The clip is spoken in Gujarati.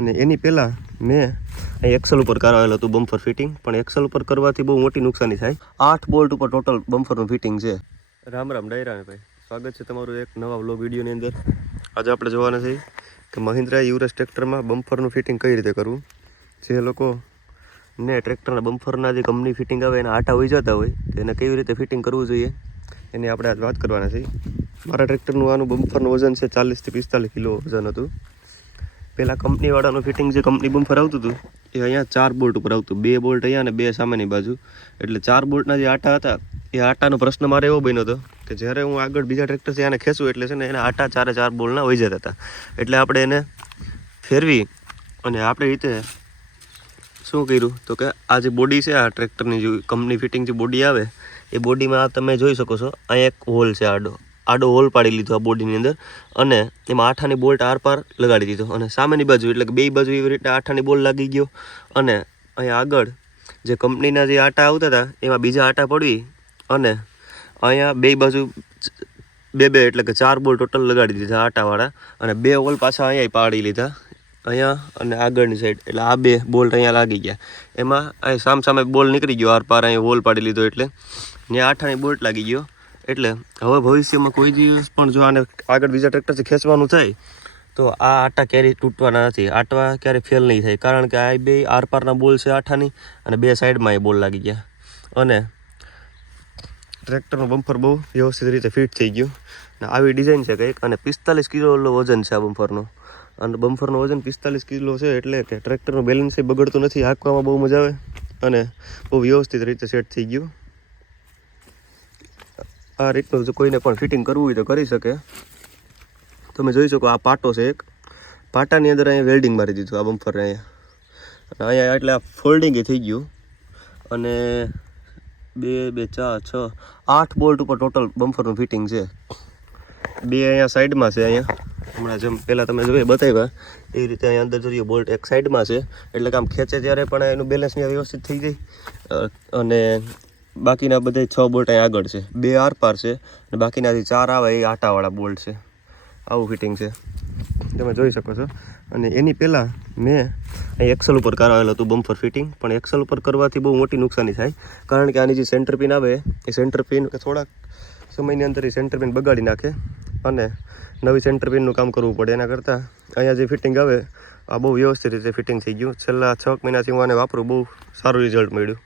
અને એની પહેલાં મેં અહીં એક્સલ ઉપર કરાવેલું હતું બમ્ફર ફિટિંગ પણ એક્સલ ઉપર કરવાથી બહુ મોટી નુકસાની થાય. આઠ બોલ્ટ ઉપર ટોટલ બમ્ફરનું ફિટિંગ છે. રામ રામ ડાયરાને ભાઈ. સ્વાગત છે તમારું એક નવા વ્લોગ વિડીયોની અંદર. આજે આપણે જોવાના છે કે મહિન્દ્રા યુરસ ટ્રેક્ટરમાં બમ્ફરનું ફિટિંગ કઈ રીતે કરવું. જે લોકો ને ટ્રેક્ટરના બમ્ફરના જે કંપની ફિટિંગ આવે, એના આટા હોઈ જતા હોય, તો એને કેવી રીતે ફિટિંગ કરવું જોઈએ, એની આપણે આજ વાત કરવાના છે. મારા ટ્રેક્ટરનું આનું બમ્ફરનું વજન છે ચાલીસથી પિસ્તાલીસ કિલો વજન હતું. પહેલાં કંપનીવાળાનું ફિટિંગ જે કંપની બમ ફરાવતું હતું, એ અહીંયા ચાર બોલ્ટ ઉપર આવતું. બે બોલ્ટ અહીંયા અને બે સામેની બાજુ. એટલે ચાર બોલ્ટના જે આટા હતા, એ આટાનો પ્રશ્ન મારે એવો બન્યો હતો કે જ્યારે હું આગળ બીજા ટ્રેક્ટરથી આને ખેંચું એટલે છે ને એના આટા ચારે ચાર બોલના હોઈ જતા હતા. એટલે આપણે એને ફેરવી અને આપણે રીતે શું કર્યું તો કે આ જે બોડી છે, આ ટ્રેક્ટરની જે કંપની ફિટિંગ જે બોડી આવે, એ બોડીમાં તમે જોઈ શકો છો, અહીંયા એક હોલ છે આડો. આડો હોલ પાડી લીધો આ બોડીની અંદર અને એમાં આઠાની બોલ્ટ આર પાર લગાડી દીધો. અને સામેની બાજુ, એટલે કે બે બાજુ એવી રીતે આઠાની બોલ લાગી ગયો. અને અહીંયા આગળ જે કંપનીના જે આટા આવતા હતા, એમાં બીજા આટા પડવી અને અહીંયા બે બાજુ બે બે એટલે કે ચાર બોલ ટોટલ લગાડી દીધા આટાવાળા. અને બે હોલ પાછા અહીંયા પાડી લીધા. અહીંયા અને આગળની સાઈડ એટલે આ બે બોલ્ટ અહીંયા લાગી ગયા. એમાં અહીં સામ સામે બોલ નીકળી ગયો. આર પાર અહીંયા હોલ પાડી લીધો એટલે. ત્યાં આઠાની બોલ્ટ લાગી ગયો. એટલે હવે ભવિષ્યમાં કોઈ દિવસ પણ જો આને આગળ બીજા ટ્રેક્ટરથી ખેંચવાનું થાય, તો આ આટા ક્યારેય તૂટવાના નથી. આટવા ક્યારેય ફેલ નહીં થાય. કારણ કે આ બે આરપારના બોલ છે આઠાની અને બે સાઈડમાં એ બોલ લાગી ગયા. અને ટ્રેક્ટરનું બમ્પર બહુ વ્યવસ્થિત રીતે ફિટ થઈ ગયું. અને આવી ડિઝાઇન છે કંઈક. અને પિસ્તાલીસ કિલો વજન છે આ બમ્પરનું અને બમ્પરનું વજન પિસ્તાલીસ કિલો છે એટલે કે ટ્રેક્ટરનું બેલેન્સ એ બગડતું નથી. હાંકવામાં બહુ મજા આવે અને બહુ વ્યવસ્થિત રીતે સેટ થઈ ગયું. આ રીતનું જો કોઈને પણ ફિટિંગ કરવું હોય તો કરી શકે. તમે જોઈ શકો આ પાટો છે એક. પાટાની અંદર અહીંયા વેલ્ડિંગ મારી દીધું આ બમ્ફર અહીંયા. અને અહીંયા એટલે આ ફોલ્ડિંગ થઈ ગયું. અને બે બે, ચાર, છ, આઠ બોલ્ટ ઉપર ટોટલ બમ્ફરનું ફિટિંગ છે. બે અહીંયા સાઈડમાં છે અહીંયા. હમણાં જેમ પહેલાં તમે જોઈએ બતાવ્યા. એ રીતે અહીંયા અંદર જોઈએ બોલ્ટ એક સાઈડમાં છે. એટલે કે આમ ખેંચે ત્યારે પણ એનું બેલેન્સ વ્યવસ્થિત થઈ જાય અને બાકીના બધા છ બોલ્ટ અહીં આગળ છે. બે આર પાર છે અને બાકીના ચાર આવે એ આટાવાળા બોલ્ટ છે. આવું ફિટિંગ છે. તમે જોઈ શકો છો. અને એની પહેલાં મેં અહીં એક્સલ ઉપર કરાવેલું હતું બમ્પર ફિટિંગ પણ એક્સલ ઉપર કરવાથી બહુ મોટી નુકસાની થાય. કારણ કે આની જે સેન્ટર પિન આવે, એ સેન્ટર પિન થોડાક સમયની અંદર એ સેન્ટર પિન બગાડી નાખે અને નવી સેન્ટર પિનનું કામ કરવું પડે. એના કરતાં અહીંયા જે ફિટિંગ આવે, આ બહુ વ્યવસ્થિત રીતે ફિટિંગ થઈ ગયું. છેલ્લા છ મહિનાથી હું આને વાપરું, બહુ સારું રિઝલ્ટ મળ્યું.